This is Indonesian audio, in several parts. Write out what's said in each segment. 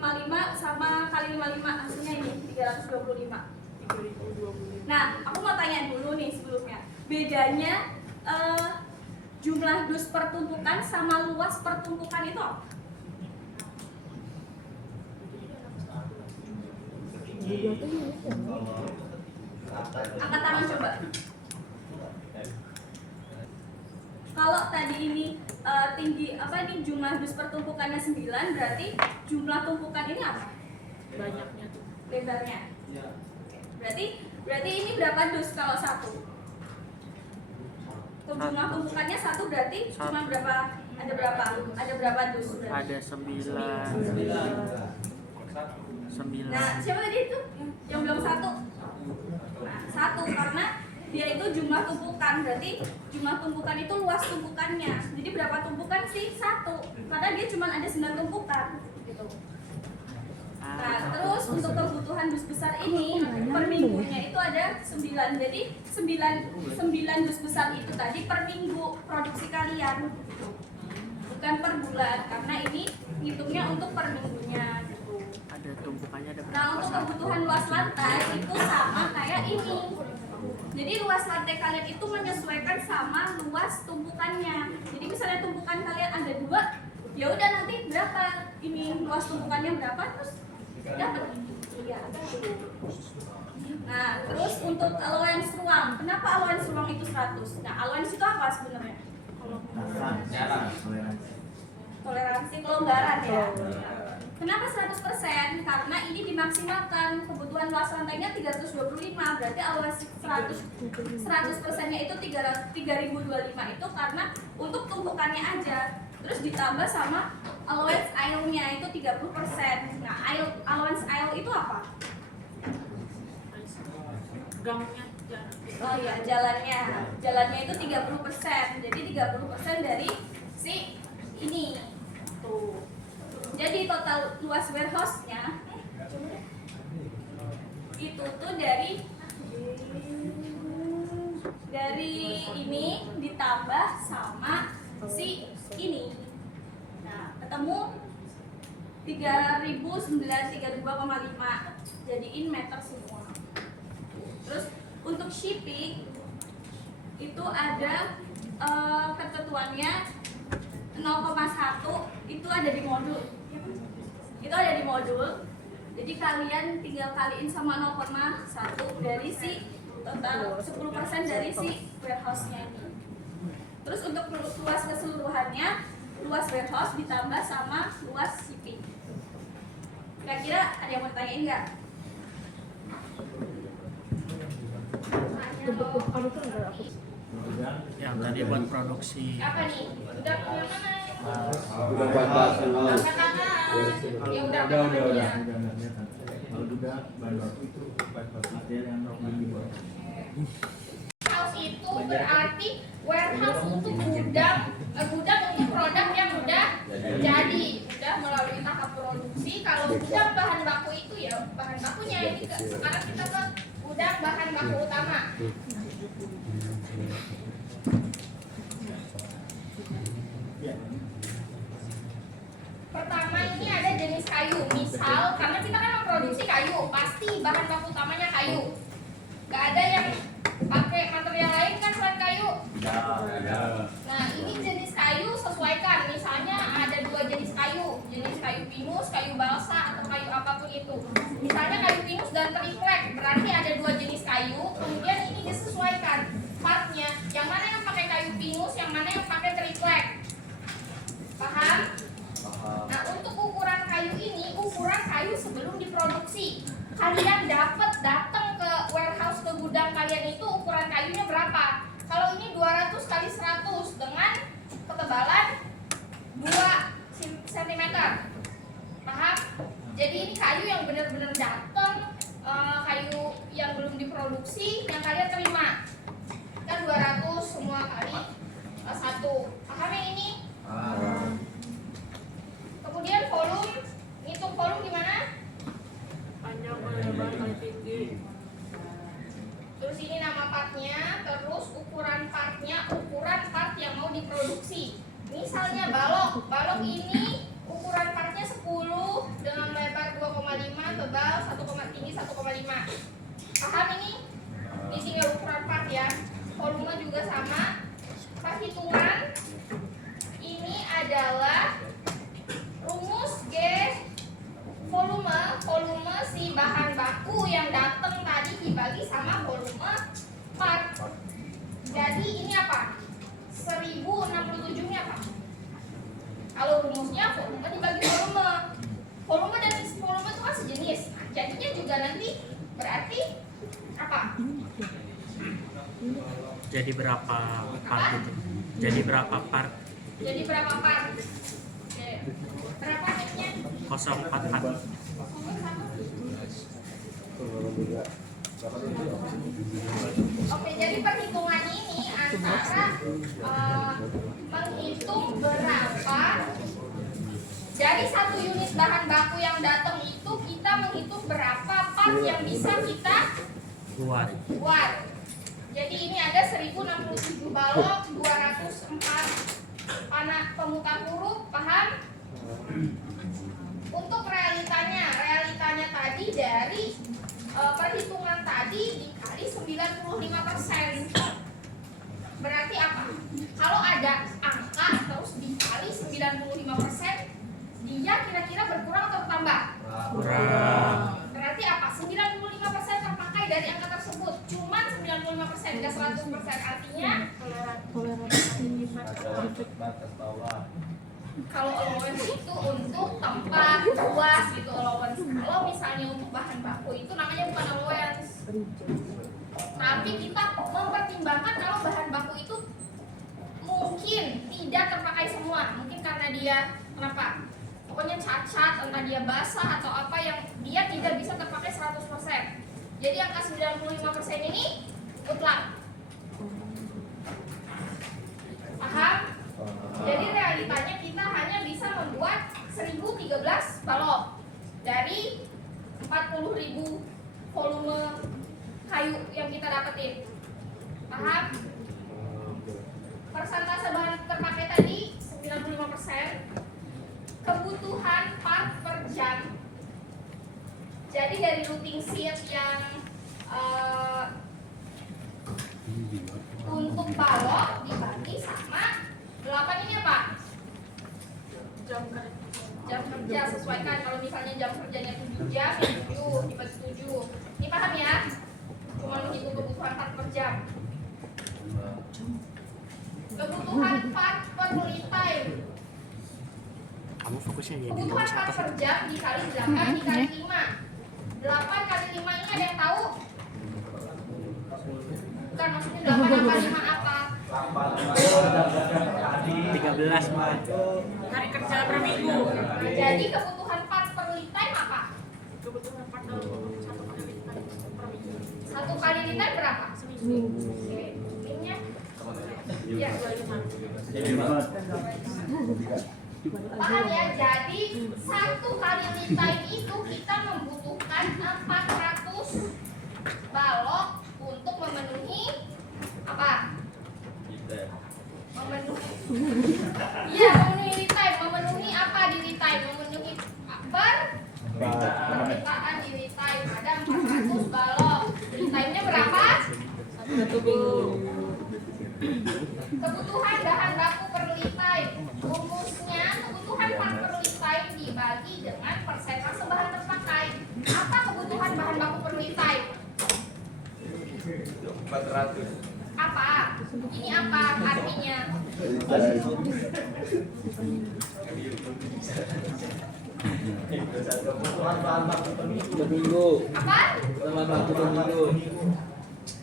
55 sama kali 55 hasilnya ini 325. Nah, aku mau tanya dulu nih sebelumnya. Bedanya jumlah dus pertumpukan sama luas pertumpukan itu apa? Angkat tangan coba. Kalau tadi ini tinggi jumlah dus pertumpukannya 9, berarti jumlah tumpukan ini apa? Banyaknya tuh. Lebarnya. Berarti ini berapa dus kalau satu? Jumlah tumpukannya satu berarti cuma berapa? Ada berapa? Ada berapa dus? Ada 9. Nah, siapa tadi itu? Yang bilang satu? Nah, satu karena dia itu jumlah tumpukan, berarti jumlah tumpukan itu luas tumpukannya. Jadi berapa tumpukan sih? Satu. Karena dia cuma ada 9 tumpukan gitu. Nah, terus untuk kebutuhan dus besar ini per minggunya itu ada 9. Jadi 9 dus besar itu tadi per minggu produksi kalian gitu. Bukan per bulan karena ini ngitungnya untuk per minggunya gitu. Ada tumpukannya ada. Nah, untuk kebutuhan luas lantai itu sama kayak ini. Jadi luas lantai kalian itu menyesuaikan sama luas tumpukannya. Jadi misalnya tumpukan kalian ada 2, ya udah nanti berapa ini luas tumpukannya berapa terus dapat. Iya. Nah, terus untuk allowance ruang, kenapa allowance ruang itu 100? Nah, allowance itu apa sebenarnya? Toleransi kelonggaran ya. Kenapa 100%? Karena ini dimaksimalkan, kebutuhan luas lantainya 325, berarti allowance 100%-nya itu 3025 itu karena untuk tumpukannya aja. Terus ditambah sama allowance aisle-nya itu 30%. Nah, allowance aisle itu apa? Gangnya. Oh iya, jalannya itu 30%. Jadi 30% dari si ini. Tuh. Jadi total luas warehouse-nya itu tuh dari ini ditambah sama si ini. Nah, ketemu 3.932,5 jadiin meter semua. Terus untuk shipping itu ada ketentuannya 0,1 itu ada di modul. Itu ada di modul. Jadi kalian tinggal kaliin sama 0,1 dari si total 10% dari si warehouse-nya ini. Terus untuk luas keseluruhannya, luas warehouse ditambah sama luas shipping. Kira-kira ada yang mau tanyain nggak? Yang tadi buat produksi. Apa nih? Udah yang mana? Udah bahas dulu. Ya udah. Kalau udah bahan itu material yang normal. House itu berarti warehouse untuk gudang untuk produk yang udah jadi, udah melalui tahap produksi. Kalau gudang bahan baku itu ya bahan bakunya ini sekarang kita ke gudang bahan baku utama. Pertama ini ada jenis kayu, misal karena kita kan memproduksi kayu, pasti bahan baku utamanya kayu. Gak ada yang pakai material lain kan selain kayu. Nah, ini jenis kayu sesuaikan. Misalnya ada 2 jenis kayu pinus, kayu balsa atau kayu apapun itu. Misalnya kayu pinus dan triplek, berarti ada 2 jenis kayu. Kemudian ini disesuaikan partnya. Yang mana yang pakai kayu pinus, yang mana yang pakai triplek. Paham? Nah, untuk ukuran kayu ini, ukuran kayu sebelum diproduksi. Kalian datang ke warehouse, ke gudang kalian itu ukuran kayunya berapa? Kalau ini 200 kali 100 dengan ketebalan 2 cm. Paham? Jadi ini kayu yang benar-benar datang, kayu yang belum diproduksi yang kalian terima. Kan 200 semua kali 1. Paham yang ini? Kemudian volume, hitung volume gimana? Panjang lebar kali tinggi. Terus ini nama partnya, terus ukuran partnya, ukuran part yang mau diproduksi. Misalnya balok ini ukuran partnya 10 dengan lebar 3 nanti berarti apa? Jadi berapa part itu? Jadi berapa part? Jadi berapa part? Oke. Berapa hitnya? 044. Oke, jadi perhitungan ini antara menghitung berapa dari 1 unit bahan baku yang datang itu, kita menghitung berapa part yang bisa kita Buat. buat. Jadi ini ada 1067 balok, 204 panah pemuka huruf, paham? Untuk realitanya tadi dari perhitungan tadi dikali 95%. Berarti apa? Kalau ada angka terus dikali 95%, dia kira-kira berkurang atau bertambah? Kurang. Berarti apa? 95% terpakai dari angka tersebut. Cuman 95%, enggak 100%. Artinya Batas bawah. kalau allowance itu untuk tempat luas gitu allowance. Kalau misalnya untuk bahan baku itu namanya bukan allowance. Tapi kita mempertimbangkan kalau bahan baku itu mungkin tidak terpakai semua. Mungkin karena dia kenapa? Pokoknya cacat, entah dia basah atau apa yang dia tidak bisa terpakai 100%. Jadi angka 95% ini mutlak. Paham? Jadi realitanya kita hanya bisa membuat 1013 balok dari 40.000 volume kayu yang kita dapetin. Paham? Persentase bahan terpakai tadi 95%. Kebutuhan part per jam. Jadi dari routing sheet yang untuk balok dibagi sama 8 ini apa? Jam kerja sesuaikan. Kalau misalnya jam kerjanya 7 jam, ya 7 dibagi 7. Ini paham ya? Cuma menghitung kebutuhan part per jam. Kebutuhan part per lead time. Kamu fokusnya ya di Kebutuhan nomor part 1 per jam dikali 8 dikali 5. 8 kali 5 ini ada yang tahu? Bukan, maksudnya 8 apa 5 apa? 13, Mbak. Hari kerja per minggu. Jadi kebutuhan part per lead time apa? Kebutuhan part dalam 1 kali lipat per minggu. 1 kali lead time berapa? Seminggu. Oke, mungkinnya ya. 25. Paham ya? Jadi 1 kali lead time itu kita membutuhkan 400 balok untuk memenuhi apa? Memenuhi. Iya, memenuhi lead time. Memenuhi apa di lead time? Memenuhi permintaan di lead time. Ada 400 balok. Lead time-nya berapa? 1 minggu. Kebutuhan bahan baku per lead time. Rumusnya kebutuhan part per lead time dibagi dengan persentase bahan terpakai. Apa kebutuhan bahan baku per lead time? 400. Apa? Ini apa artinya? Kebutuhan bahan baku per minggu. Apa? Bahan baku per minggu.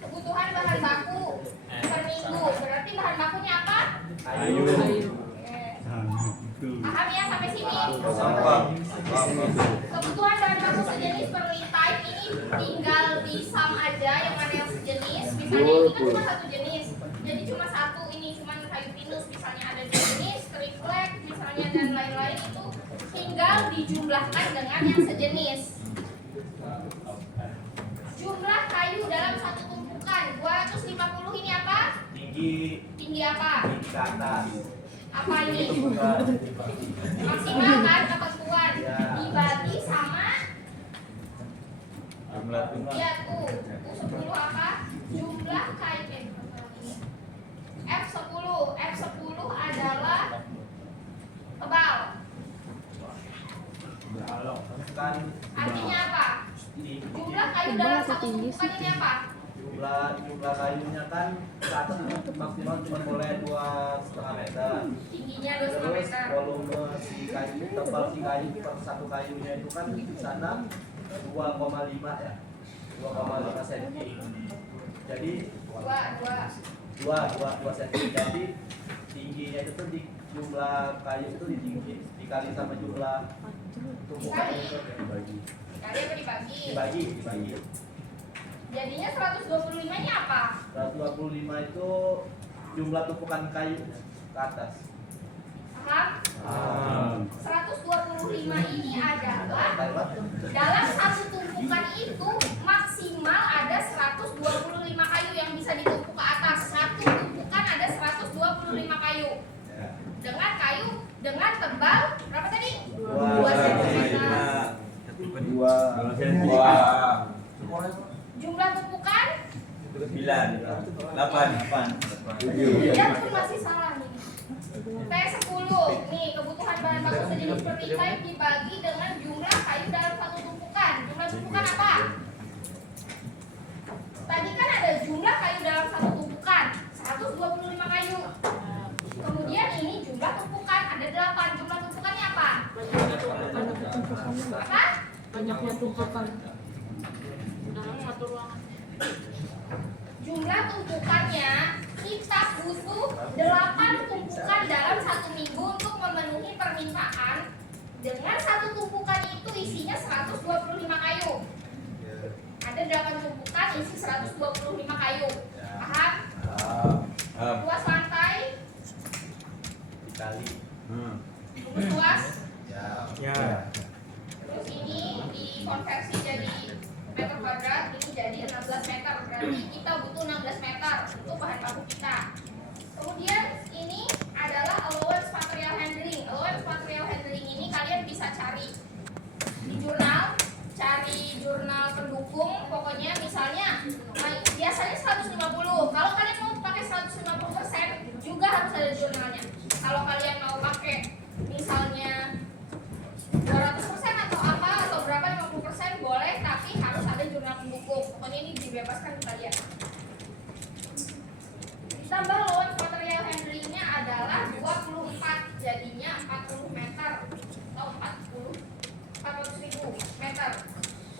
Kebutuhan bahan baku per minggu. Berarti bahan bakunya apa? Kayu. Oke. Paham ya sampai sini? Sampah. Kebutuhan bahan baku sejenis per lead time ini tinggal di sum aja yang mana yang sejenis. Misalnya ini kan cuma satu jenis, jadi cuma satu ini cuma kayu pinus. Misalnya ada dua jenis, triplek misalnya dan lain-lain itu tinggal dijumlahkan dengan yang sejenis. Jumlah kayu dalam satu tumpukan 250 ini apa? Tinggi apa? Tinggi ke atas. Apa ini? Maksimal kan ketentuan dibagi sama Jumlah. ya tuh U10 apa? Jumlah kayu F10 adalah tebal. Kan Artinya apa? Jumlah kayu dalam satu tumpukan ini apa? jumlah kayunya kan ke atas maksimal cuma boleh 2,5 meter. Tingginya 2,5 Terus meter. volume si kayu, tebal si kayu per satu kayunya itu kan di sana 2,5 ya, 2,5 cm. Jadi 2 cm. Jadi tingginya itu tuh di jumlah kayu itu dikali sama jumlah tumpukan itu dibagi. Dikali apa dibagi? Dibagi. Jadinya 125 nya apa? 125 itu jumlah tumpukan kayu ke atas. Paham? 125 ini adalah dalam satu tumpukan itu maksimal ada 125 kayu yang bisa ditumpuk ke atas. Satu tumpukan ada 125 kayu. Dengan tebal berapa tadi? 2 cm. Jumlah tumpukan? 8 pun masih salah nih. T10 nih, kebutuhan bahan baku sejenis seperti kayu dibagi dengan jumlah kayu dalam satu tumpukan. Jumlah tumpukan apa? Tadi kan ada jumlah kayu dalam satu tumpukan 125 kayu. Kemudian ini jumlah tumpukan ada 8. Jumlah tumpukannya apa? Apa? Banyaknya tumpukan dalam satu ruangan. Jumlah tumpukannya kita butuh 8 tumpukan dalam 1 minggu untuk memenuhi permintaan. Dengan satu tumpukan itu isinya 125 kayu. Ada 8 tumpukan isi 125 kayu. Paham? Luas lantai Dikali. luas. Ya. Terus ini dikonversi jadi meter kuadrat, ini jadi 16 meter. Berarti kita butuh 16 meter untuk bahan baku kita. Kemudian ini adalah allowance material handling. Allowance material handling ini kalian bisa cari di jurnal, cari jurnal pendukung. Pokoknya misalnya biasanya 150. Kalau kalian mau pakai 150% juga harus ada jurnalnya. Kalau kalian mau pakai misalnya 200% atau apa atau berapa 50% boleh, tapi harus ada jurnal pendukung. Pokoknya ini dibebaskan ke kalian. Ditambah allowance material handlingnya adalah 24, jadinya 40 meter atau 400.000 meter.